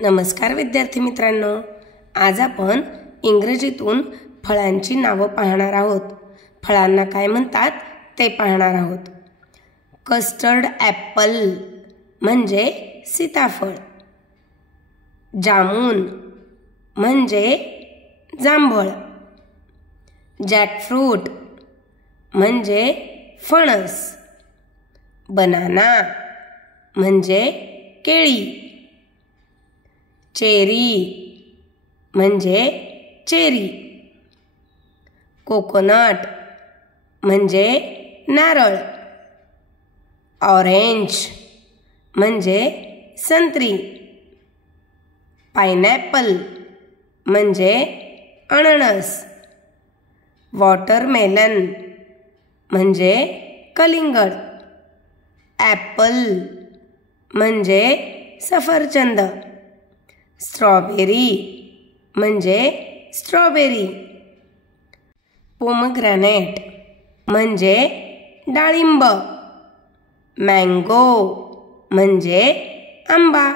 नमस्कार विद्यार्थी मित्रांनो, आज आपण इंग्रजीतून फळांची नावं पाहणार आहोत. फळांना काय म्हणतात ते पाहणार आहोत. कस्टर्ड ॲपल म्हणजे सीताफळ. जामून म्हणजे जांभळ. जॅकफ्रूट म्हणजे फणस. बनाना म्हणजे केळी. चेरी म्हणजे चेरी. कोकोनट म्हणजे नारळ. ऑरेंज म्हणजे संत्री. पायनॅपल म्हणजे अननस. वॉटरमेलन म्हणजे कलिंगड. ॲपल म्हणजे सफरचंद. स्ट्रॉबेरी म्हणजे स्ट्रॉबेरी. पोमग्रॅनेट म्हणजे डाळिंब. मँगो म्हणजे आंबा.